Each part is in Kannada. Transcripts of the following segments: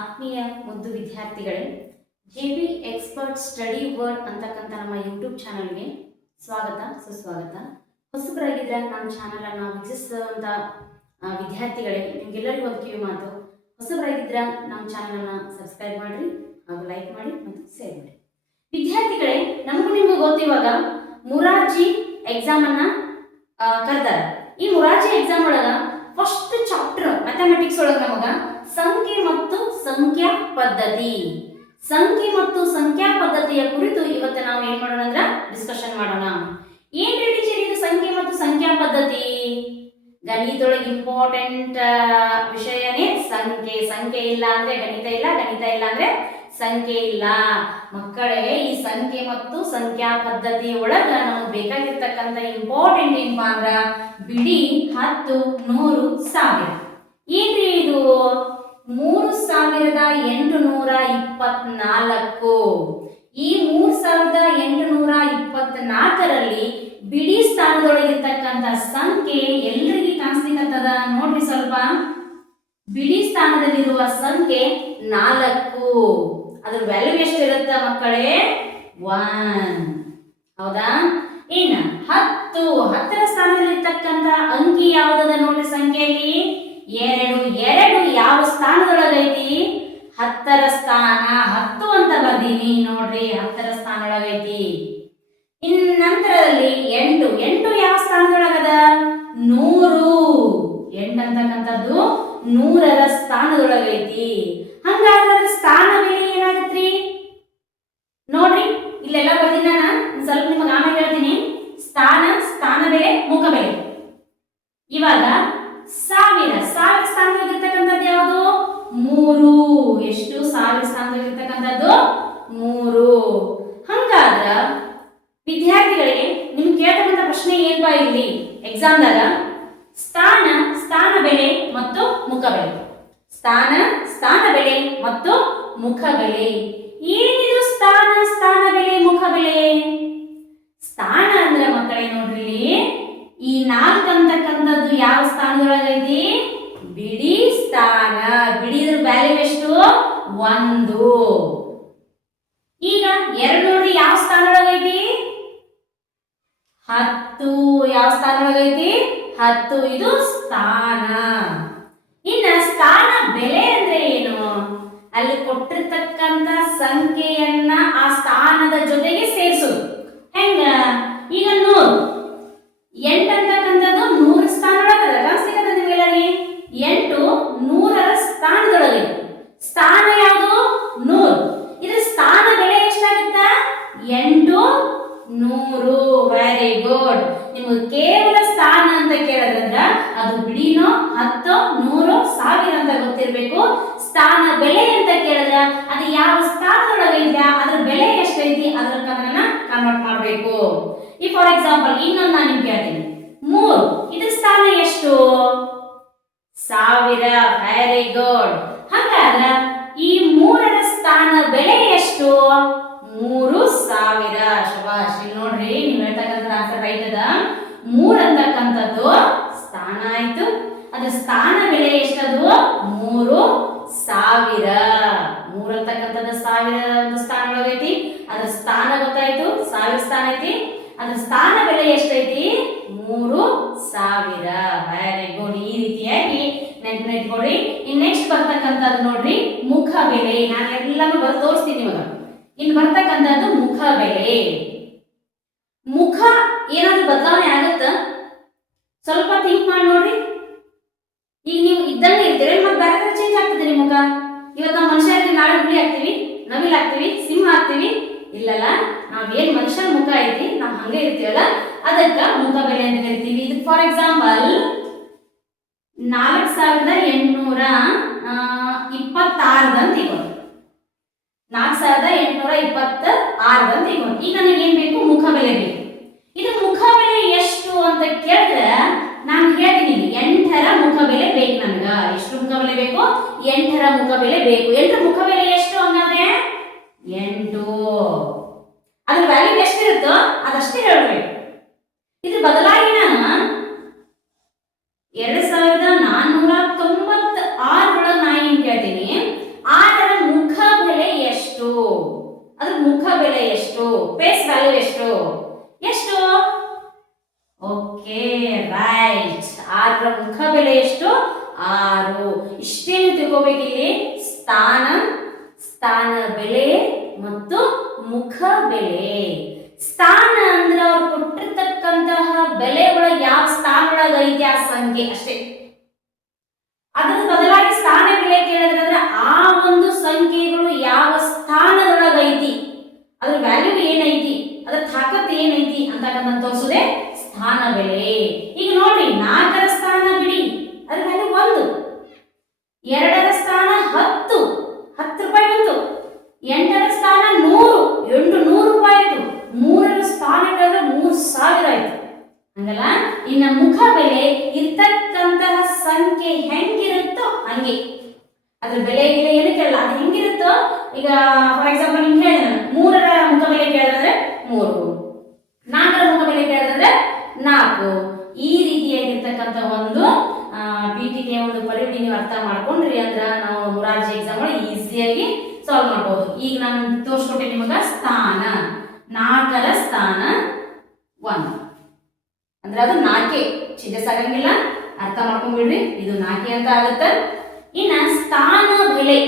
ಆತ್ಮೀಯ ಮುದ್ದು ವಿದ್ಯಾರ್ಥಿಗಳೇ, ಜೆಬಿ ಎಕ್ಸ್ಪರ್ಟ್ ಸ್ಟಡಿ ವರ್ಡ್ ಅಂತಕ್ಕಂಥ ನಮ್ಮ ಯೂಟ್ಯೂಬ್ ಚಾನಲ್ಗೆ ಸ್ವಾಗತ ಸುಸ್ವಾಗತ. ಹೊಸಬರಾಗಿದ್ದರೆ ನಮ್ಮ ಚಾನಲನ್ನು ವೀಕ್ಷಿಸುವಂಥ ವಿದ್ಯಾರ್ಥಿಗಳೇ, ನಿಮಗೆಲ್ಲರಿಗೂ ಒಂದು ಕಿವಿ ಮಾತು. ಹೊಸಬರಾಗಿದ್ದರೆ ನಮ್ಮ ಚಾನಲನ್ನು ಸಬ್ಸ್ಕ್ರೈಬ್ ಮಾಡಿರಿ ಹಾಗೂ ಲೈಕ್ ಮಾಡಿ ಮತ್ತು ಶೇರ್ ಮಾಡಿ. ವಿದ್ಯಾರ್ಥಿಗಳೇ, ನಮಗೂ ನಿಮಗೂ ಗೊತ್ತಿವಾಗ ಮುರಾರ್ಜಿ ಎಕ್ಸಾಮನ್ನು ಕರೆದಾರೆ. ಈ ಮುರಾರ್ಜಿ ಎಕ್ಸಾಮ್ ಒಳಗೆ ಫಸ್ಟ್ ಚಾಪ್ಟರ್ ಮ್ಯಾಥಮೆಟಿಕ್ಸ್ ಒಳಗೆ ನಮಗೆ ಸಂಖ್ಯೆ ಮತ್ತು ಸಂಖ್ಯಾ ಪದ್ಧತಿ ಪದ್ಧತಿಯ ಕುರಿತು ಇವತ್ತು ನಾವು ಏನ್ ಮಾಡೋಣ ಅಂದ್ರೆ ಡಿಸ್ಕಷನ್ ಮಾಡೋಣ. ಏನ್ ಟೀಚರ್ ಇದು ಸಂಖ್ಯೆ ಮತ್ತು ಸಂಖ್ಯಾ ಪದ್ಧತಿ? ಗಣಿತದೊಳಗೆ ಇಂಪಾರ್ಟೆಂಟ್ ವಿಷಯನೇ ಸಂಖ್ಯೆ ಇಲ್ಲ ಅಂದ್ರೆ ಗಣಿತ ಇಲ್ಲ, ಗಣಿತ ಇಲ್ಲ ಅಂದ್ರೆ ಸಂಖ್ಯೆ ಇಲ್ಲ. ಮಕ್ಕಳೇ, ಈ ಸಂಖ್ಯೆ ಮತ್ತು ಸಂಖ್ಯಾ ಪದ್ಧತಿ ಒಳಗ ನಮಗೆ ಬೇಕಾಗಿರ್ತಕ್ಕಂಥ ಇಂಪಾರ್ಟೆಂಟ್ ಏನಪ್ಪಾ ಅಂದ್ರ ಬಿಡಿ 10, 100, 1000. ಏನ್ರಿ ಇದು? 3824. ಈ 3824ರಲ್ಲಿ ಬಿಡಿ ಸ್ಥಾನದೊಳಗಿರ್ತಕ್ಕಂಥ ಸಂಖ್ಯೆ ಎಲ್ರಿಗೆ ಕಾಣಿಸ್ಲಿಕ್ಕತ್ತದ ನೋಡ್ರಿ ಸ್ವಲ್ಪ. ಬಿಡಿ ಸ್ಥಾನದಲ್ಲಿರುವ ಸಂಖ್ಯೆ 4. ಅದ್ರ ವ್ಯಾಲ್ಯೂ ಎಷ್ಟಿರುತ್ತೆ ಮಕ್ಕಳೇ? 1. ಹೌದಾ? ಇನ್ನ 10ರ ಸ್ಥಾನದಲ್ಲಿರ್ತಕ್ಕಂಥ ಅಂಕಿ ಯಾವುದದ ನೋಡ್ರಿ ಸಂಖ್ಯೆಯಲ್ಲಿ? 2 ಯಾವ ಸ್ಥಾನದೊಳಗೈತಿ? 10ರ ಸ್ಥಾನ. 10 ಅಂತ ಬರ್ದೀನಿ ನೋಡ್ರಿ, 10ರ ಸ್ಥಾನದೊಳಗೈತಿ. ಇನ್ನು ನಂತರದಲ್ಲಿ 8 ಯಾವ ಸ್ಥಾನದೊಳಗದ? 100. 8 ಅಂತಕ್ಕಂಥದ್ದು 100ರ ಸ್ಥಾನದೊಳಗೈತಿ. ಹಂಗಾದ್ರೆ ಅದ್ರ ಸ್ಥಾನ ಬೆಲೆ ಏನಾಗತ್ರಿ ನೋಡ್ರಿ, ಇಲ್ಲೆಲ್ಲ ಬರ್ದಿನ ಸ್ವಲ್ಪ ನಿಮಗೆ ಆಮೇಲೆ ಹೇಳ್ತೀನಿ. ಸ್ಥಾನ ಬೆಲೆ, ಮುಖ ಬೆಲೆ. ಇವಾಗ 1000 ಸ್ಥಾನದಲ್ಲಿರ್ತಕ್ಕಂಥದ್ದು ಯಾವುದು? 3. ಎಷ್ಟು? 1000 ಸ್ಥಾನದಲ್ಲಿರ್ತಕ್ಕಂಥದ್ದು 3. ಹಂಗಾದ್ರ ವಿದ್ಯಾರ್ಥಿಗಳಿಗೆ ನಿಮ್ಗೆ ಕೇಳ್ತಕ್ಕಂಥ ಪ್ರಶ್ನೆ ಏನ್ಪಾ ಇಲ್ಲಿ ಎಕ್ಸಾಮ್ದಾಗ? ಸ್ಥಾನ ಬೆಲೆ ಮತ್ತು ಮುಖ ಬೆಲೆ. ಸ್ಥಾನ ಬೆಲೆ ಮತ್ತು ಮುಖ ಬೆಲೆ. ಏನಿದು ಸ್ಥಾನ ಬೆಲೆ, ಮುಖ ಬೆಲೆ? ಸ್ಥಾನ ಅಂದ್ರೆ ಮಕ್ಕಳೇ ನೋಡ್ರಿ, ಈ 4 ಅಂತಕ್ಕಂಥದ್ದು ಯಾವ ಸ್ಥಾನದೊಳಗೈತಿ? ಬಿಡಿ ಸ್ಥಾನ. ಬಿಡಿದ್ರ ವ್ಯಾಲ್ಯೂ ಎಷ್ಟು? 1. ಈಗ 2 ನೋಡ್ರಿ, ಯಾವ ಸ್ಥಾನದೊಳಗೈತಿ? 10. ಯಾವ ಸ್ಥಾನದೊಳಗೈತಿ? 10. ಇದು ಸ್ಥಾನ. ಇನ್ನ ಸ್ಥಾನ ಬೆಲೆ ಅಂದ್ರೆ ಏನು? ಅಲ್ಲಿ ಕೊಟ್ಟಿರ್ತಕ್ಕಂಥ ಸಂಖ್ಯೆಯನ್ನ ಆ ಸ್ಥಾನದ ಜೊತೆಗೆ ಸೇರಿಸೋದು. ಹೆಂಗ? ಈಗ 100. 8 ಅಂತಕ್ಕಂಥದ್ದು 100 ಸ್ಥಾನದೊಳಗದ. ಕಾಣಿಸ್ಲಿಕ್ಕದ ನಿಮ್ಗೆಲ್ಲರಿ? 8 100ರ ಸ್ಥಾನದೊಳಗೆ. ಸ್ಥಾನ ಯಾವುದು? 100. ಇದ್ರ ಸ್ಥಾನ ಬೆಲೆ ಎಷ್ಟಾಗುತ್ತ? 8 100. Very good. ನಿಮಗೆ ಕೇವಲ ಸ್ಥಾನ ಅಂತ ಕೇಳಿದ್ರಂದ್ರ ಅದು ಬಿಡಿನೋ 10 100 1000 ಅಂತ ಗೊತ್ತಿರಬೇಕು. ಸ್ಥಾನ ಬೆಲೆ ಅಂತ ಕೇಳಿದ್ರ ಅದು ಯಾವ ಸ್ಥಾನದೊಳಗೈತೆ, ಅದ್ರ ಬೆಲೆ ಎಷ್ಟೈತಿ ಅದನ್ನ ಕನ್ವರ್ಟ್ ಮಾಡಬೇಕು. ಈ ಫಾರ್ ಎಕ್ಸಾಂಪಲ್ ಇನ್ನೊಂದು ನಾನು ನಿಮ್ಗೆ ಹೇಳ್ತೀನಿ. 3 ಇದ್ರ ಸ್ಥಾನ ಎಷ್ಟು? 1000. Very good. ಹಾಗಾದ್ರ ಈ 3ರ ಸ್ಥಾನ ಬೆಲೆ ಎಷ್ಟು? 3000. ಶಬಾಷ್. ಇಲ್ಲಿ ನೋಡ್ರಿ, ನೀವು ಹೇಳ್ತಕ್ಕಂಥ ಆನ್ಸರ್ ರೈಟ್ ಅದ. 3 ಅಂತಕ್ಕಂಥದ್ದು ಸ್ಥಾನ ಆಯ್ತು. ಅದ್ರ ಸ್ಥಾನ ಬೆಲೆ ಎಷ್ಟದು? 3000. 3 ಅಂತಕ್ಕಂಥದ್ದು 1000 ಒಂದು ಸ್ಥಾನ ಒಳಗೈತಿ. ಅದ್ರ ಸ್ಥಾನ ಗೊತ್ತಾಯ್ತು, 1000 ಸ್ಥಾನ ಐತಿ. ಅದ್ರ ಸ್ಥಾನ ಬೆಲೆ ಎಷ್ಟೈತಿ? 3000. Very good. ಈ ರೀತಿಯಾಗಿ ನೆನ್ಪಿಟ್ಕೊಡ್ರಿ. ಇನ್ ನೆಕ್ಸ್ಟ್ ಬರ್ತಕ್ಕಂಥದ್ದು ನೋಡ್ರಿ, ಮುಖ ಬೆಲೆ. ನಾನು ಎಲ್ಲಾನು ಬರೆದು ತೋರಿಸ್ತೀನಿ ಇವಾಗ. ಇನ್ನು ಬರ್ತಕ್ಕಂಥದ್ದು ಮುಖ ಬೆಲೆ. ಮುಖ ಏನಾದ್ರು ಬದಲಾವಣೆ ಆಗತ್ತ? ಸ್ವಲ್ಪ ಥಿಂಕ್ ಮಾಡಿ ನೋಡ್ರಿ. ಈಗ ನೀವು ಇದ್ದಂಗೆ ಇರ್ತೀರಿ, ಮತ್ತೆ ಬೇರೆ ಬೇರೆ ಚೇಂಜ್ ಆಗ್ತದೆ ನಿಮ್ಮ ಮುಖ. ಇವತ್ತು ನಾವು ಮನುಷ್ಯ ಇರ್ತೀವಿ, ನಾಳೆ ಹುಲಿ ಆಗ್ತೀವಿ, ನವಿಲ್ ಆಗ್ತೀವಿ, ಸಿಂಹ ಆಗ್ತೀವಿ. ಇಲ್ಲಲ್ಲ, ನಾವೇನ್ ಮನುಷ್ಯನ ಮುಖ ಐತಿ ನಾವು ಹಂಗೆ ಇರ್ತೀವಲ್ಲ, ಅದಕ್ಕ ಮುಖ ಬೆಲೆ ಅಂತ ಕರಿತೀವಿ. ಇದು ಫಾರ್ ಎಕ್ಸಾಂಪಲ್ 4826 ಅಂತ ಇವಾಗ 4826 ಅಂತ ಇವಾಗ. ಈಗ ನನಗೆ ಏನ್ ಬೇಕು? ಮುಖ ಬೆಲೆ ಬೇಕು. ಇದು ಮುಖ ಬೆಲೆ ಎಷ್ಟು ಅಂತ ಕೇಳಿದ್ರೆ ನಾನು ಹೇಳ್ತೀನಿ, 8ರ ಮುಖ ಬೆಲೆ ಬೇಕು ನನಗ. ಎಷ್ಟು ಮುಖ ಬೆಲೆ ಬೇಕು? 8ರ ಮುಖ ಬೆಲೆ ಬೇಕು. 8ರ ಮುಖ ಬೆಲೆ ಎಷ್ಟು ಹಂಗಾದ್ರೆ? 8. ಅದ್ರ ವ್ಯಾಲ್ಯೂ ಎಷ್ಟಿರುತ್ತೋ ಅದಷ್ಟೇ ಹೇಳ್ಬೇಕು. ಇದ್ರ ಬದಲಾಗಿ ನಾನು 2496 ಒಳಗೆ ನಾನು ಏನ್ ಕೇಳ್ತೀನಿ? 6 ಫೇಸ್ ವ್ಯಾಲ್ಯೂ ಎಷ್ಟು ಎಷ್ಟು ಓಕೆ ರೈಟ್ 6ರ ಮುಖ ಬೆಲೆ ಎಷ್ಟು 6 ಇಷ್ಟೇನು ತಿಳ್ಕೋಬೇಕಿಲ್ಲಿ ಸ್ಥಾನ ಸ್ಥಾನ ಬೆಲೆ ಮತ್ತು ಮುಖ ಬೆಲೆ ಸ್ಥಾನ ಅಂದ್ರೆ ಅವ್ರು ಕೊಟ್ಟಿರ್ತಕ್ಕಂತಹ ಬೆಲೆ ಒಳಗೆ ಯಾವ ಸ್ಥಾನ ಒಳಗೆ ಐತಿ ಆ ಸಂಖ್ಯೆ ಅಷ್ಟೇ ಅದರ ಬದಲಾಗಿ ಸ್ಥಾನ ಬೆಲೆ ಕೇಳಿದ್ರೆ ಆ ಒಂದು ಸಂಖ್ಯೆಗಳು ಯಾವ ಸ್ಥಾನದೊಳಗೆ ಐತಿ ಅದ್ರ ವ್ಯಾಲ್ಯೂ ಏನೈತಿ ಅದ್ರ ತಾಕತ್ ಏನೈತಿ ಅಂತಕ್ಕಂಥ ತೋರಿಸೋದೆ ಸ್ಥಾನ ಬೆಲೆ ಈಗ ನೋಡ್ರಿ 4ರ ಸ್ಥಾನ ಬಿಡಿ ಅದ್ರ ವ್ಯಾಲ್ಯೂ 1 2ರ ಸ್ಥಾನ 10 ರೂಪಾಯಿ ಬಂತು 8ರ ಸ್ಥಾನ 100 ರೂಪಾಯಿ ಆಯ್ತು 3ರ ಸ್ಥಾನ ಹೇಳಿದ್ರೆ 3000 ಆಯ್ತು ಹಂಗಲ್ಲ ಇನ್ನ ಮುಖ ಬೆಲೆ ಇರ್ತಕ್ಕಂತಹ ಸಂಖ್ಯೆ ಹೆಂಗಿರುತ್ತೋ ಹಂಗೆ ಅದ್ರ ಬೆಲೆ ಏನು ಕೇಳಲ್ಲ ಅದು ಹೆಂಗಿರುತ್ತೋ ಈಗ ಫಾರ್ ಎಕ್ಸಾಂಪಲ್ ನಿಮ್ಗೆ ಹೇಳಿದೆ ನಾನು 3ರ ಮುಖ ಬೆಲೆ ಕೇಳಿದ್ರೆ 3 4ರ ಮುಖ ಬೆಲೆ ಕೇಳಿದ್ರೆ 4 ಈ ರೀತಿಯಾಗಿರ್ತಕ್ಕಂಥ ಒಂದು ಪೀಠಿಕೆ ಒಂದು ಪರಿಧಿ ನೀವು ಅರ್ಥ ಮಾಡ್ಕೊಂಡ್ರಿ ಅಂದ್ರೆ ನಾವು ಮುರಾರ್ಜಿ ಎಕ್ಸಾಮ್ ಈಸಿಯಾಗಿ ಸಾಲ್ವ್ ಮಾಡ್ಬೋದು ಈಗ ನಾನು ತೋರಿಸ್ಕೊಟ್ಟೆ ನಿಮಗ ಸ್ಥಾನ 4ರ ಸ್ಥಾನ 1 ಅಂದ್ರೆ ಅದು 4 ಚಿಂತೆ ಸಾಗಂಗಿಲ್ಲ ಅರ್ಥ ಮಾಡ್ಕೊಂಡ್ಬಿಡ್ರಿ ಇದು 4 ಅಂತ ಆಗುತ್ತೆ ಇನ್ನ ಸ್ಥಾನ ಬೆಲೆ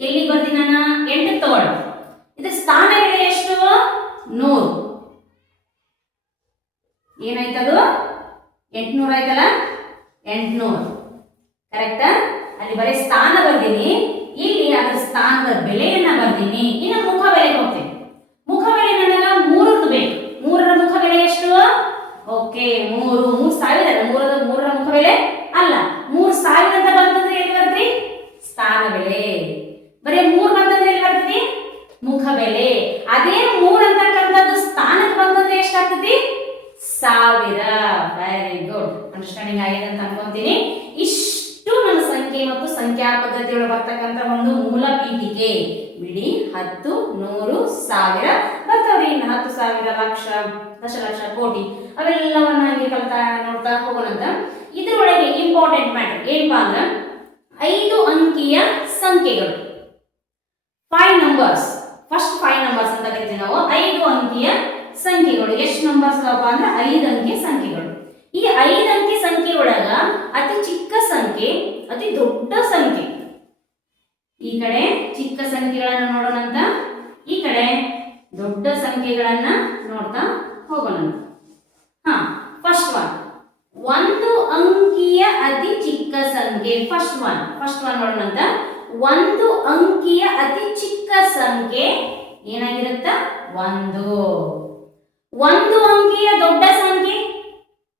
ಎಲ್ಲಿ ಬರ್ತೀನಿ ನಾನು 8 ತಗೊಳ್ಳಿ ಇದು ಸ್ಥಾನ ಬೆಲೆ ಎಷ್ಟು 100 ಏನಾಯ್ತದು 800 ಆಯ್ತಲ್ಲ 800 ಕರೆಕ್ಟಾ ಅಲ್ಲಿ ಬರೀ ಸ್ಥಾನ ಬರ್ತೀನಿ ಇಲ್ಲಿ ಅದ್ರ ಸ್ಥಾನದ ಬೆಲೆಯನ್ನ ಬರ್ತೀನಿ ಇನ್ನು ಮುಖ ಬೆಲೆಗೆ ಹೋಗ್ತೀನಿ ಮುಖ ಬೆಲೆ ನನಗ 3 ಬೇಕು 3ರ ಮುಖ ಬೆಲೆ ಎಷ್ಟು ಓಕೆ 3000 3ರ ಮುಖ ಬೆಲೆ ಅಲ್ಲ 3000 ಅಂತ ಬಂತಂದ್ರೆ ಎಲ್ಲಿ ಬರ್ತದೆ ಸ್ಥಾನ ಬೆಲೆ ಬರೀ 3 ಬಂತಂದ್ರೆ ಎಲ್ಲಿ ಬರ್ತದೆ ಮುಖ ಬೆಲೆ ಅದೇ 3 ಅಂತಕ್ಕಂಥದ್ದು ಸ್ಥಾನಕ್ಕೆ ಬಂತಂದ್ರೆ ಎಷ್ಟಾಗ್ತದೆ 1000 ವೆರಿ ಗುಡ್ ಅಂಡರ್ಸ್ಟ್ಯಾಂಡಿಂಗ್ ಆಗಿದೆ ಅಂತ ಅನ್ಕೊಂತೀನಿ ಇಷ್ಟು ನನ್ನ ಸಂಖ್ಯೆ ಮತ್ತು ಸಂಖ್ಯಾ ಪದ್ಧತಿಯೊಳಗೆ ಬರ್ತಕ್ಕಂಥ ಒಂದು ಮೂಲ ಪೀಠಿಕೆ ಬಿಡಿ 10 100 1000 ಬರ್ತಾವ್ರಿ 10,000 ಲಕ್ಷ ದಶಲಕ್ಷ ಕೋಟಿ ಅವೆಲ್ಲವನ್ನ ಹಂಗೆ ಕಲ್ತಾ ನೋಡ್ತಾ ಹೋಗೋಣಂತ ಇದ್ರೊಳಗೆ ಇಂಪಾರ್ಟೆಂಟ್ ಮ್ಯಾಟರ್ ಏನಪ್ಪಾ ಅಂದ್ರೆ 5 ಅಂಕಿಯ ಸಂಖ್ಯೆಗಳು 5 ನಂಬರ್ಸ್ ಫಸ್ಟ್ 5 ನಂಬರ್ಸ್ ಅಂತ ಕರಿತೀವಿ ನಾವು 5 ಅಂಕಿಯ ಸಂಖ್ಯೆಗಳು ಎಷ್ಟು ನಂಬರ್ಸ್ ಅದಾವಪ್ಪ ಅಂದ್ರೆ 5 ಅಂಕಿಯ ಸಂಖ್ಯೆಗಳು ಈ 5 ಅಂಕಿ ಸಂಖ್ಯೆ ಒಳಗ ಅತಿ ಚಿಕ್ಕ ಸಂಖ್ಯೆ ಅತಿ ದೊಡ್ಡ ಸಂಖ್ಯೆ ಈ ಕಡೆ ಚಿಕ್ಕ ಸಂಖ್ಯೆಗಳನ್ನು ನೋಡೋಣಂತ ಈ ಕಡೆ ದೊಡ್ಡ ಸಂಖ್ಯೆಗಳನ್ನ ನೋಡ್ತಾ ಹೋಗೋಣ ಫಸ್ಟ್ ಒನ್ 1 ಅಂಕಿಯ ಅತಿ ಚಿಕ್ಕ ಸಂಖ್ಯೆ ಫಸ್ಟ್ ಒನ್ ನೋಡೋಣಂತ 1 ಅಂಕಿಯ ಅತಿ ಚಿಕ್ಕ ಸಂಖ್ಯೆ ಏನಾಗಿರುತ್ತ 1 ಅಂಕಿಯ ದೊಡ್ಡ ಸಂಖ್ಯೆ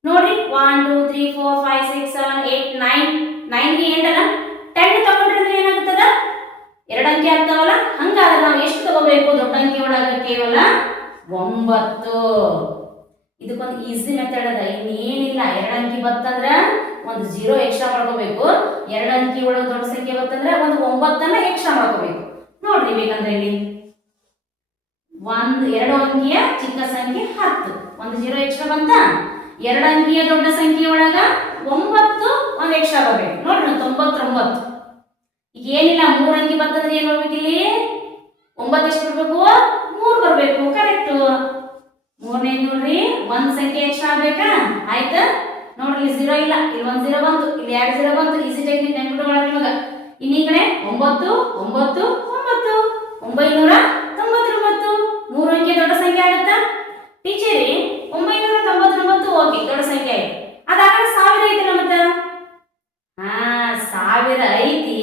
ನೋಡಿ 1 2 3 4 5 6 7 8 9 ಗೆ ಎಂಡಲ್ಲ 10 ತಗೊಂಡ್ರೆ ಏನಾಗುತ್ತದ 2 ಅಂಕಿ ಆಗ್ತಾವಲ್ಲ ಹಂಗಾದ್ರೆ ನಾವು ಎಷ್ಟು ತಗೋಬೇಕು ದೊಡ್ಡ ಅಂಕಿ ಒಳಗ ಕೇವಲ 9 ಇದಕ್ಕೊಂದು ಈಸಿ ಮೆಥಡ್ ಅದ ಇನ್ನೇನಿಲ್ಲ 2 ಅಂಕಿ ಬತ್ತಂದ್ರ ಒಂದು 0 ಎಕ್ಸ್ಟ್ರಾ ಮಾಡ್ಕೋಬೇಕು 2 ಅಂಕಿ ಒಳಗೆ ದೊಡ್ಡ ಸಂಖ್ಯೆ ಬತ್ತಂದ್ರ ಒಂದು 9 ಅನ್ನ ಎಕ್ಸ್ಟ್ರಾ ಮಾಡ್ಕೋಬೇಕು ನೋಡ್ರಿ ಬೇಕಂದ್ರೆ ಇಲ್ಲಿ 2 ಅಂಕಿಯ ಚಿಕ್ಕ ಸಂಖ್ಯೆ 10 ಒಂದು 0 ಎಕ್ಸ್ಟ್ರಾ ಬಂತ 2 ಅಂಕಿಯ ದೊಡ್ಡ ಸಂಖ್ಯೆ ಒಳಗ 9 ಒಂದು ಎಕ್ಸ್ಟ್ರಾ ಬರಬೇಕು ನೋಡ್ರಿ 99 ಈಗ ಏನಿಲ್ಲ 3 ಅಂಕಿ ಬತ್ತಂದ್ರೆ ಏನ್ ಮಾಡ್ಬೇಕು ಇಲ್ಲಿ 9 ಎಷ್ಟು ಬರಬೇಕು 3 ಬರಬೇಕು ಕರೆಕ್ಟ್ 3ನೇ ನೋಡ್ರಿ ಒಂದ್ ಸಂಖ್ಯೆ ಎಕ್ಸ್ಟ್ರಾ ಆಗ್ಬೇಕಾ ಆಯ್ತಾ ನೋಡ್ರಿ 0 ಇಲ್ಲ ಇಲ್ಲಿ 1 0 ಬಂತು ಇಲ್ಲಿ 2 0 ಬಂತು ಈಸಿ ಟೆಕ್ನಿಕ್ ನೆನ್ಪಿಟ್ಕೊಳ್ಳಿ ನಿಮಗೆ ಇನ್ನೀ ಕಡೆ 9 9 9 999 3 ಅಂಕಿ ದೊಡ್ಡ ಸಂಖ್ಯೆ ಆಗುತ್ತಾ ಟೀಚರಿ 999 ಓಕೆ ದೊಡ್ಡ ಸಂಖ್ಯೆ ಆಯ್ತು ಅದಾಗಲೇ 1000 ಐತಲ್ಲ ಮತ್ತೆ 1000 ಐತಿ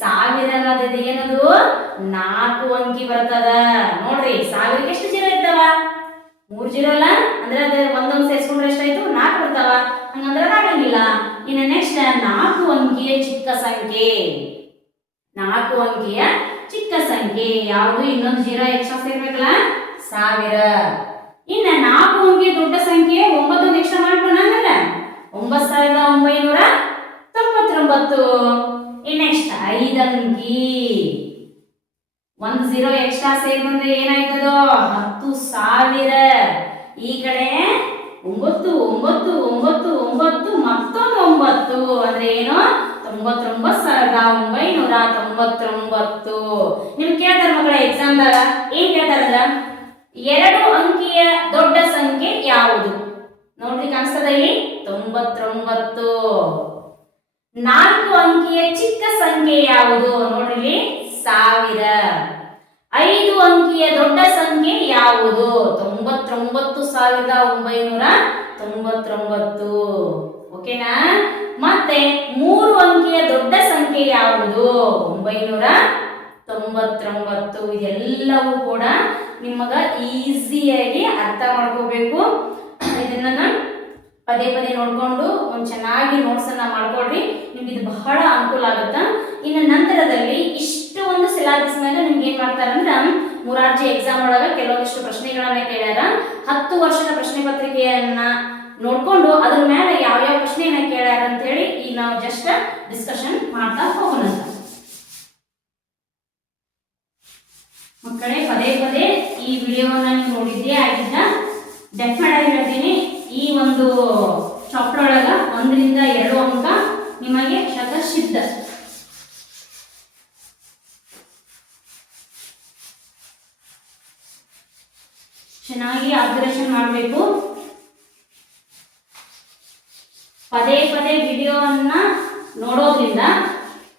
1000 ಅನ್ನೋದು ಏನದು 4 ಅಂಕಿ ಬರ್ತದ ನೋಡ್ರಿ 1000ಕ್ಕೆ ಎಷ್ಟು 0 ಇರ್ತಾವ 3 0 ಅಲ್ಲ ಅಂದ್ರೆ ಅದು ಒಂದೊಂದು ಸೇರಿಸ್ಕೊಂಡ್ರೆ ಎಷ್ಟಾಯ್ತು 4 ಬರ್ತಾವ ಹಂಗಂದ್ರೆ ಆಗಂಗಿಲ್ಲ ಇನ್ನು ನೆಕ್ಸ್ಟ್ 4 ಅಂಕಿಯ ಚಿಕ್ಕ ಸಂಖ್ಯೆ 4 ಅಂಕಿಯ ಚಿಕ್ಕ ಸಂಖ್ಯೆ ಯಾವುದು ಇನ್ನೊಂದು 0 ಎಕ್ಸ್ಟ್ರಾ ಸೇರ್ಬೇಕಲ್ಲ 1000 ಇನ್ನು 4 ಅಂಕಿಯ ದೊಡ್ಡ ಸಂಖ್ಯೆ 9 ಎಕ್ಸ್ಟ್ರಾ ಮಾಡ್ಕೊಳ್ಳೋಣ 9999 ಇನ್ನು ನೆಕ್ಸ್ಟ್ 5 ಅಂಕಿ ಒಂದು 0 ಎಕ್ಸ್ಟ್ರಾ ಸೇರಿದ್ರೆ ಏನಾಯ್ತದೋ 10,000 ಈ ಕಡೆ 9 9 9 9 ಮತ್ತೊಂದು 9 ಅಂದ್ರೆ ಏನು 99,999 ನಿಮ್ಗೆ ಕೇಳ್ತಾರ ಮಕ್ಕಳ ಎಕ್ಸಾಮ್ದಾಗ ಏನ್ ಕೇಳ್ತಾರಲ್ಲ 2 ಅಂಕಿಯ ದೊಡ್ಡ ಸಂಖ್ಯೆ ಯಾವುದು? ನೋಡ್ರಿ ಕಾಣಿಸ್ತದ ಇಲ್ಲಿ 99. 4 ಅಂಕಿಯ ಚಿಕ್ಕ ಸಂಖ್ಯೆ ಯಾವುದು? ನೋಡ್ರಿ 1000. 5 ಅಂಕಿಯ ದೊಡ್ಡ ಸಂಖ್ಯೆ ಯಾವುದು? 99,999. ಓಕೆನಾ? ಮತ್ತೆ 3 ಅಂಕಿಯ ದೊಡ್ಡ ಸಂಖ್ಯೆ ಯಾವುದು? 999. ಇದೆಲ್ಲವೂ ಕೂಡ ನಿಮಗ ಈಸಿಯಾಗಿ ಅರ್ಥ ಮಾಡ್ಕೋಬೇಕು. ಇದನ್ನ ಪದೇ ಪದೇ ನೋಡ್ಕೊಂಡು ಒಂದು ಚೆನ್ನಾಗಿ ನೋಟ್ಸ್ ಅನ್ನ ಮಾಡ್ಕೊಡ್ರಿ. ನಿಮ್ಗೆ ಇದು ಬಹಳ ಅನುಕೂಲ ಆಗುತ್ತಾ. ಇನ್ನು ನಂತರದಲ್ಲಿ ಇಷ್ಟು ಒಂದು ಸಿಲೆಬಸ್ ಮೇಲೆ ನಿಮ್ಗೆ ಏನ್ ಮಾಡ್ತಾರಂದ್ರ ಮುರಾರ್ಜಿ ಎಕ್ಸಾಮ್ ಒಳಗ ಕೆಲವೊಂದಿಷ್ಟು ಪ್ರಶ್ನೆಗಳನ್ನ ಕೇಳ್ಯಾರ. 10 ವರ್ಷದ ಪ್ರಶ್ನೆ ಪತ್ರಿಕೆಯನ್ನ ನೋಡ್ಕೊಂಡು ಅದ್ರ ಮೇಲೆ ಯಾವ ಪ್ರಶ್ನೆಯನ್ನ ಕೇಳ್ಯಾರ ಅಂತ ಹೇಳಿ ಈಗ ನಾವು ಜಸ್ಟ್ ಡಿಸ್ಕಷನ್ ಮಾಡ್ತಾ ಹೋಗೋಣ. ಮಕ್ಕಳೇ, ಪದೇ ಪದೇ ಈ ವಿಡಿಯೋವನ್ನ ನೀವು ನೋಡಿದ್ದೇ ಆಗಿದ್ದ ಡೆಫಿನೆಟ್ ಆಗಿ ಹೇಳ್ತೀನಿ, ಈ ಒಂದು ಚಾಪ್ಟರ್ ಒಳಗ 1 ರಿಂದ 2 ಅಂಕ ನಿಮಗೆ ಶತಸಿದ್ಧ. ಚೆನ್ನಾಗಿ ಅಬ್ಸರ್ವೇಷನ್ ಮಾಡಬೇಕು. ಪದೇ ಪದೇ ವಿಡಿಯೋವನ್ನ ನೋಡೋದ್ರಿಂದ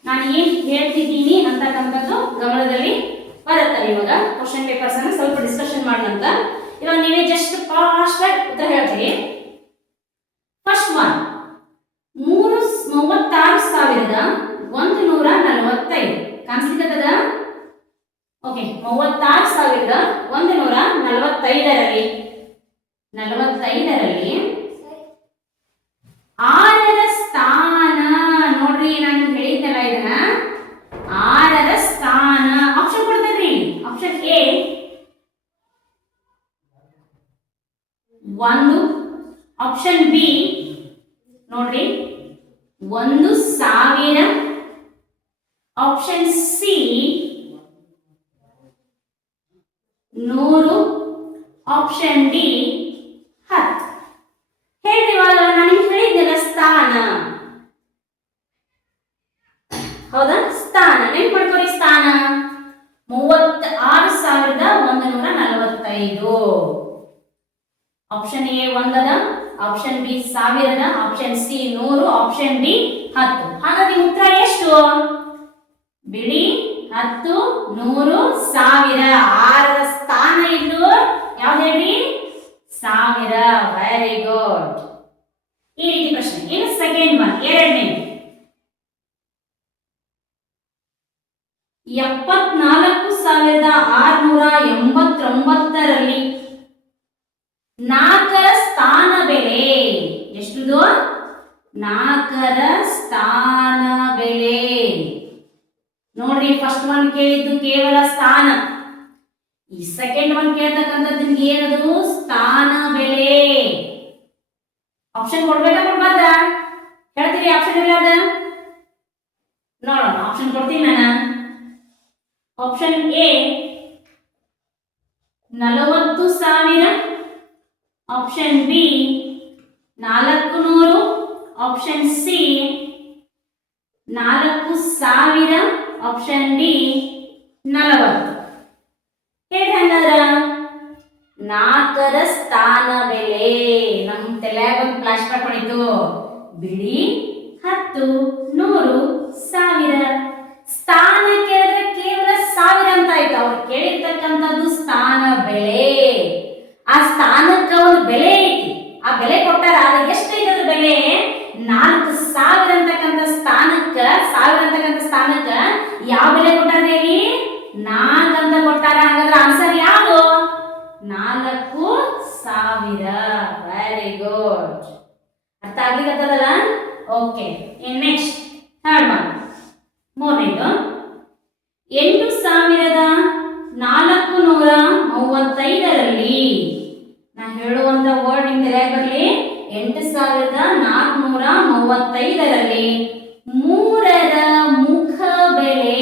ನಾನು ಏನ್ ಹೇಳ್ತಿದ್ದೀನಿ ಅಂತಕ್ಕಂಥದ್ದು ಗಮನದಲ್ಲಿ ಬರುತ್ತೆ. ಇವಾಗ ಕ್ವಶನ್ ಪೇಪರ್ಸ್ ಅನ್ನ ಸ್ವಲ್ಪ ಡಿಸ್ಕಷನ್ ಮಾಡೋಣ. ಇವಾಗ ನೀವೇ ಜಸ್ಟ್ ಫಾಸ್ಟ್ ಆಗಿ ಉತ್ತರ ಹೇಳ್ತೀರಿ. ಫಸ್ಟ್ ಒನ್ 36,145 ಕಾಣಿಸ್ಲಿಕ್ಕದ? ಓಕೆ, 36,145ರಲ್ಲಿ 6ರ ಸ್ಥಾನ ನೋಡ್ರಿ. ನಾನು ಹೇಳಿದ್ದಲ್ಲ ಇದನ್ನ 6ರ ಸ್ಥಾನ. ಆಪ್ಷನ್ ಕೊಡ್ತೇನ್ರಿ. ಆಪ್ಷನ್ ಎ 1, ಆಪ್ಷನ್ ಬಿ ನೋಡ್ರಿ 1,000, ಆಪ್ಷನ್ ಸಿ 100, ಆಪ್ಷನ್ ಡಿ 10. ಹೇಳ್ರಿ, ಇವಾಗ ನಾನು ಹೇಳಿದ್ದೆಲ್ಲ ಸ್ಥಾನ. ಹೌದಾ? ಸ್ಥಾನ ನೆನ್ಪು ಮಾಡ್ಕೊಳ್ಳಿ. ಸ್ಥಾನ 36,145. ಆಪ್ಷನ್ ಎ 1 ಅದ, ಆಪ್ಷನ್ ಬಿ 1000 ಅದ, ಆಪ್ಷನ್ ಸಿ 100, ಆಪ್ಷನ್ ಡಿ 10. ಹಾಗಾದ್ರೆ ಉತ್ತರ ಎಷ್ಟು? ಬಿಡಿ 10, 100, 1000. 6ರ ಸ್ಥಾನ ಇದ್ದು ಯಾವ್ದು ಹೇಳಿ? 1000. Very good. ಈ ರೀತಿ ಪ್ರಶ್ನೆ. ಇನ್ನು ಸೆಕೆಂಡ್ ಒನ್, ಎರಡನೇ 74,689ರಲ್ಲಿ 4ರ ಸ್ಥಾನ ಬೆಲೆ ಎಷ್ಟುದು? 4ರ ಸ್ಥಾನ ಬೆಲೆ ನೋಡ್ರಿ. ಫಸ್ಟ್ ಒನ್ ಕೇಳಿದ್ದು ಕೇವಲ ಸ್ಥಾನ. ಈ ಸೆಕೆಂಡ್ ಒನ್ ಕೇಳ್ತಕ್ಕಂಥದ್ದು ನಿಮ್ಗೆ ಏನದು? ಸ್ಥಾನ ಬೆಲೆ. ಆಪ್ಷನ್ ಕೊಡ್ಬೇಕಾ ಕೊಡ್ಬಾರ್ದ? ಹೇಳ್ತೀರಿ ಆಪ್ಷನ್ ಇಲ್ಲದ? ನೋಡೋಣ, ಆಪ್ಷನ್ ಕೊಡ್ತೀನಿ ನಾನು. Option A 40,000, option B 400, option C 4,000, option D 40. ಹೇಳಿ ಹಂಗಾದ್ರ 4ರ ಸ್ಥಾನ ಬೆಲೆ. ನಮ್ ತಲೆಯಾಗ ಒಂದು ಫ್ಲಾಶ್ ಬ್ಯಾಕ್ ಹೊಡಿತು. ಬಿಡಿ 10, 100, 1000. ಸ್ಥಾನ ಕೇಳಿದ್ರೆ ಕೇವಲ 1000 ಅಂತ ಆಯ್ತು. ಅವ್ರು ಕೇಳಿರ್ತಕ್ಕಂಥದ್ದು ಸ್ಥಾನ ಬೆಲೆ. ಆ ಸ್ಥಾನಕ್ಕೆ ಒಂದು ಬೆಲೆ ಐತಿ. ಆ ಬೆಲೆ ಕೊಟ್ಟಾರ. ಅದು ಎಷ್ಟೈತೆ ಅದ್ರ ಬೆಲೆ? 4,000 ಅಂತಕ್ಕಂಥ ಸ್ಥಾನಕ್ಕ, 1000 ಅಂತಕ್ಕಂಥ ಸ್ಥಾನಕ್ಕ ಯಾವ ಬೆಲೆ ಕೊಟ್ಟಾರ ಹೇಳಿ? 4 ಅಂತ ಕೊಟ್ಟಾರ. ಹಾಗಾದ್ರೆ ಆನ್ಸರ್ ಯಾವುದು? 4,000. Very good. ಅರ್ಥ ಆಗ್ಲಿಕ್ಕತ್ತದಲ್ಲ? ಓಕೆ. ನೆಕ್ಸ್ಟ್ ಥರ್ಡ್ ಒನ್, ಮೂರನೇದು 8,435ರಲ್ಲಿ ನಾ ಹೇಳುವಂತ ವರ್ಡ್ ನಿಮ್ ತಲೆಯಾಗ ಬರಲಿ. 8,435ರಲ್ಲಿ 3ರ ಮುಖ ಬೆಲೆ.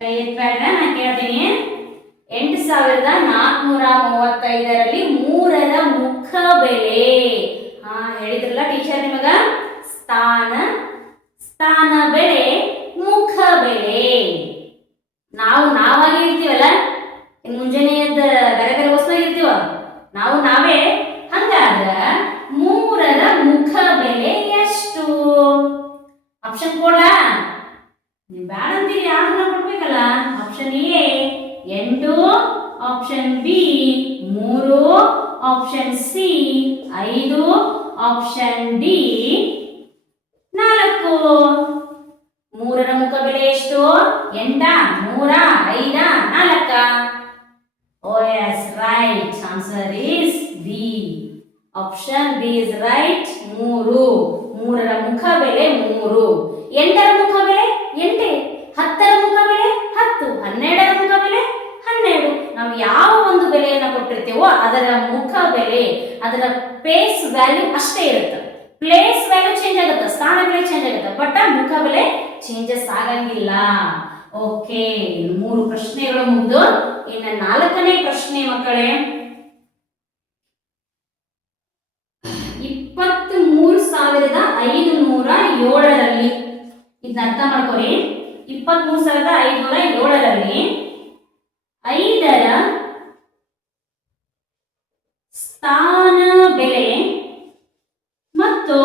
ಕೈ ಎತ್ಬೇಡ್ರ, ನಾ ಕೇಳ್ತೀನಿ. 8,435ರಲ್ಲಿ 3ರ ಮುಖ ಬೆಲೆ. ಹೇಳಿದ್ರಲ್ಲ ಟೀಚರ್ ನಿಮಗ, ಸ್ಥಾನ ಬೆಲೆ, ಮುಖ ಬೆಲೆ. ನಾವಾಗಿ ಇರ್ತೀವಲ್ಲ, ಇನ್ನು ನಾವು ನಾವೇ. ಹಂಗಾದ್ರ 3ರ ಮುಖ ಬೆಲೆ ಎಷ್ಟು? ಆಪ್ಷನ್ ಕೊಡ್ಲಾ? ನೀವು ಬ್ಯಾಡ ಅಂತೀರಿ, ಯಾರನ್ನ ಕೊಡ್ಬೇಕಲ್ಲ. Option A 8, option B 3, option C 5, option D 4. 3ರ ಮುಖ ಬೆಲೆ ಎಷ್ಟು? 8, 3, 5, 4? Oh yes, right. Answer is B. Option B is right. 3. 3ರ ಮುಖ ಬೆಲೆ 3. 8ರ ಮುಖ ಬೆಲೆ 8. 10ರ ಮುಖ ಬೆಲೆ 10. 12ರ ಮುಖ ಬೆಲೆ 12. ನಾವು ಯಾವ ಒಂದು ಬೆಲೆಯನ್ನು ಕೊಟ್ಟಿರ್ತೇವೋ ಅದರ ಮುಖ ಬೆಲೆ, ಅದರ ಫೇಸ್ ವ್ಯಾಲ್ಯೂ ಅಷ್ಟೇ ಇರುತ್ತೆ. ಪ್ಲೇಸ್ ವ್ಯಾಲ್ಯೂ ಚೇಂಜ್ ಆಗುತ್ತೆ, ಸ್ಥಾನ ಬೆಲೆ ಚೇಂಜ್ ಆಗುತ್ತೆ, ಬಟ್ ಮುಖ ಬೆಲೆ ಚೇಂಜಸ್ ಆಗಂಗಿಲ್ಲ. ಓಕೆ, 3 ಪ್ರಶ್ನೆಗಳು ಮುಗಿದು ಇನ್ನು 4ನೇ ಪ್ರಶ್ನೆ ಮಕ್ಕಳೇ. 23,507ರಲ್ಲಿ, ಇದನ್ನ ಅರ್ಥ ಮಾಡ್ಕೊರಿ. 23,507ರಲ್ಲಿ 5ರ ಸ್ಥಾನ ಬೆಲೆ ಮತ್ತು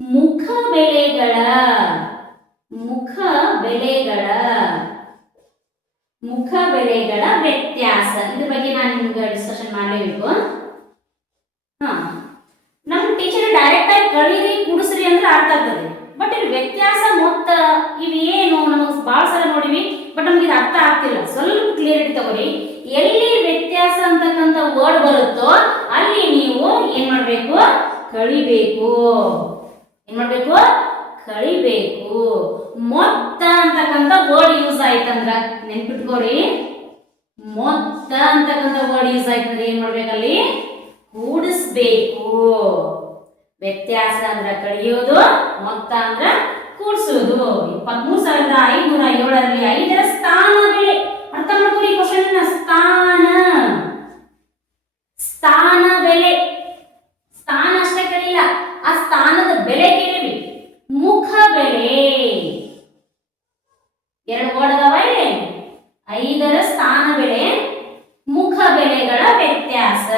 ಮುಖ ಬೆಲೆಗಳ ವ್ಯತ್ಯಾಸ, ಇದ್ರ ಬಗ್ಗೆ ನಾನು ನಿಮ್ಗೆ ಡಿಸ್ಕಷನ್ ಮಾಡಲೇಬೇಕು. ನಮ್ಮ ಟೀಚರ್ ಡೈರೆಕ್ಟ್ ಆಗಿ ಕಳೀರಿ ಕೂಡಿಸ್ರಿ ಅಂದ್ರೆ ಅರ್ಥ ಆಗ್ತದೆ, ಬಟ್ ಇಲ್ಲಿ ವ್ಯತ್ಯಾಸ ಮೊತ್ತ ಇವು ಏನು ನಮಗೆ ಭಾಳ ಸಲ ನೋಡಿವಿ, ಬಟ್ ನಮ್ಗೆ ಇದು ಅರ್ಥ ಆಗ್ತಿಲ್ಲ. ಸ್ವಲ್ಪ ಕ್ಲಿಯರಿಟಿ ತಗೋರಿ. ಎಲ್ಲಿ ವ್ಯತ್ಯಾಸ ಅಂತಕ್ಕಂಥ ವರ್ಡ್ ಬರುತ್ತೋ ಅಲ್ಲಿ ನೀವು ಏನ್ ಮಾಡ್ಬೇಕು? ಕಳಿಬೇಕು. ಏನ್ ಮಾಡ್ಬೇಕು? ಕಳಿಬೇಕು. ಮೊತ್ತ ಅಂತಕ್ಕಂಥ ವರ್ಡ್ ಯೂಸ್ ಆಯ್ತಂದ್ರ ನೆನ್ಪಿಟ್ಕೋರಿ. ಮೊತ್ತ ಅಂತಕ್ಕಂಥ ವರ್ಡ್ ಯೂಸ್ ಆಯ್ತಂದ್ರೆ ಏನ್ ಮಾಡ್ಬೇಕಲ್ಲಿ? ಕೂಡಿಸ್ಬೇಕು. ವ್ಯತ್ಯಾಸ ಅಂದ್ರ ಕಳಿಯೋದು, ಮೊತ್ತ ಅಂದ್ರ ಕೂಡಿಸೋದು. 23,507ರಲ್ಲಿ 5ರ ಸ್ಥಾನ ಬೆಲೆ ಅರ್ಥ ಮಾಡ್ಕೊಳ್ಳಿ. ಕ್ವಶನ್ ಸ್ಥಾನ ಬೆಲೆ, ಸ್ಥಾನ ಅಷ್ಟೇ ಕೇಳಿಲ್ಲ, ಆ ಸ್ಥಾನದ ಬೆಲೆ ಕೇಳಿ. ಮುಖ ಬೆಲೆ 2 ವರ್ಡ್ ಅದಾವ ಇಲ್ಲಿ. 5ರ ಸ್ಥಾನ ಬೆಲೆ, ಮುಖ ಬೆಲೆಗಳ ವ್ಯತ್ಯಾಸ.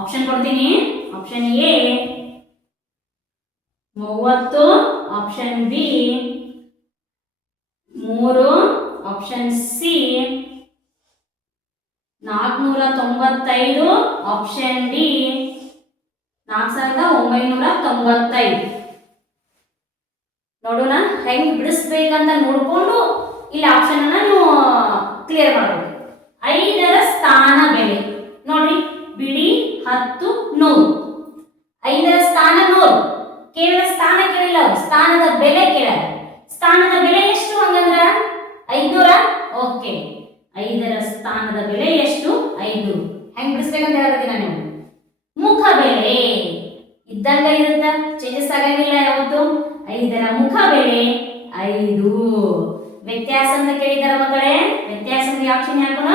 ಆಪ್ಷನ್ ಕೊಡ್ತೀನಿ. Option A 30, option B 3, option C 495, option D 4,995. ನೋಡೋಣ ಹೆಂಗ್ ಬಿಡಿಸ್ಬೇಕಂತ ನೋಡ್ಕೊಂಡು ಇಲ್ಲಿ ಆಪ್ಷನ್ ಅನ್ನ ನೀವು ಕ್ಲಿಯರ್ ಮಾಡಬೇಕು. 5ರ ಸ್ಥಾನ ಬೆಲೆ ನೋಡ್ರಿ, ಬಿಡಿ 10, 100. 5ರ ಸ್ಥಾನ 100. ಕೇವಲ ಸ್ಥಾನ ಕೇಳಿಲ್ಲ, ಸ್ಥಾನದ ಬೆಲೆ ಕೇಳ. ಸ್ಥಾನದ ಬೆಲೆ ಎಷ್ಟು ಹಂಗಂದ್ರ 500. ಓಕೆ, 5ರ ಸ್ಥಾನದ ಬೆಲೆ ಎಷ್ಟು? 500. ಹೆಂಗ್ ಬಿಡಿಸ್ಬೇಕಂತ ಹೇಳ್ತೀನಿ ನಾನು. ಮುಖ ಬೆಲೆ ಇದ್ದಂಗ ಇರುತ್ತ, ಚೇಂಜಸ್ ಆಗಂಗಿಲ್ಲ ಯಾವತ್ತು. 5ರ ಮುಖ ಬೆಲೆ 5. ವ್ಯತ್ಯಾಸ ಅಂತ ಕೇಳಿದಾರ ಮಕ್ಕಳೇ. ವ್ಯತ್ಯಾಸ ಯಾವ ಚಿಹ್ನೆ ಹಾಕೋಣ?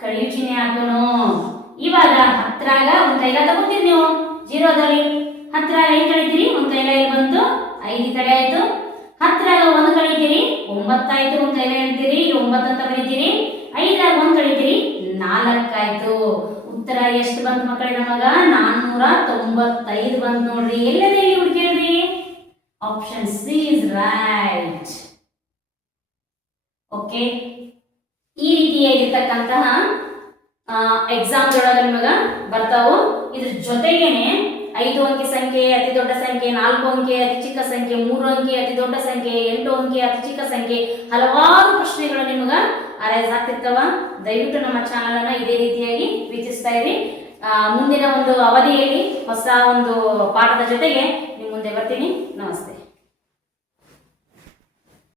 ಕಳಿಯು ಚಿಹ್ನೆ ಹಾಕೋಣ. ಇವಾಗ 10ರಾಗ ಒಂದು ಕೈಲ ತಗೋತೀರಿ ನೀವು, 0ದಲ್ಲಿ 10ರಾಗ 5 ಕಳಿತೀರಿ, ಒಂದು ಕೈಲ ಇಲ್ಲಿ ಬಂತು 5 ಕಡೆ ಆಯ್ತು. 10ರಾಗ 1 ಕಳಿತೀರಿ, 9 ಆಯ್ತು, ಒಂದು ಕೈಲ ಹೇಳ್ತೀರಿ 9 ಅಂತ ಕಳಿತೀರಿ. 5ರಾಗ 1 ಕಳಿತೀರಿ, 4 ಆಯ್ತು. ಉತ್ತರ ಎಷ್ಟು ಬಂತು ಮಕ್ಕಳೇ? ನಮಗ 495 ಬಂತು ನೋಡ್ರಿ. ಎಲ್ಲದೇ ಇಲ್ಲಿ ಹುಡುಕಿಡ್ರಿ. Option C is right. Okay, ಈ ರೀತಿಯಾಗಿರ್ತಕ್ಕಂತಹ ಎಕ್ಸಾಮ್ಗಳೊಳಗೆ ನಿಮಗ ಬರ್ತಾವು. ಇದ್ರ ಜೊತೆಗೇನೆ 5 ಅಂಕಿ ಸಂಖ್ಯೆ ಅತಿ ದೊಡ್ಡ ಸಂಖ್ಯೆ, 4 ಅಂಕಿ ಅತಿ ಚಿಕ್ಕ ಸಂಖ್ಯೆ, 3 ಅಂಕಿ ಅತಿ ದೊಡ್ಡ ಸಂಖ್ಯೆ, 8 ಅಂಕಿ ಅತಿ ಚಿಕ್ಕ ಸಂಖ್ಯೆ, ಹಲವಾರು ಪ್ರಶ್ನೆಗಳು ನಿಮಗ ಅರೈಸ್ ಆಗ್ತಿರ್ತಾವ. ದಯವಿಟ್ಟು ನಮ್ಮ ಚಾನಲ್ ಅನ್ನ ಇದೇ ರೀತಿಯಾಗಿ ವೀಕ್ಷಿಸ್ತಾ ಇರಿ. ಮುಂದಿನ ಒಂದು ಅವಧಿಯಲ್ಲಿ ಹೊಸ ಒಂದು ಪಾಠದ ಜೊತೆಗೆ ನಿಮ್ಮ ಮುಂದೆ ಬರ್ತೀನಿ. ನಮಸ್ಕಾರ.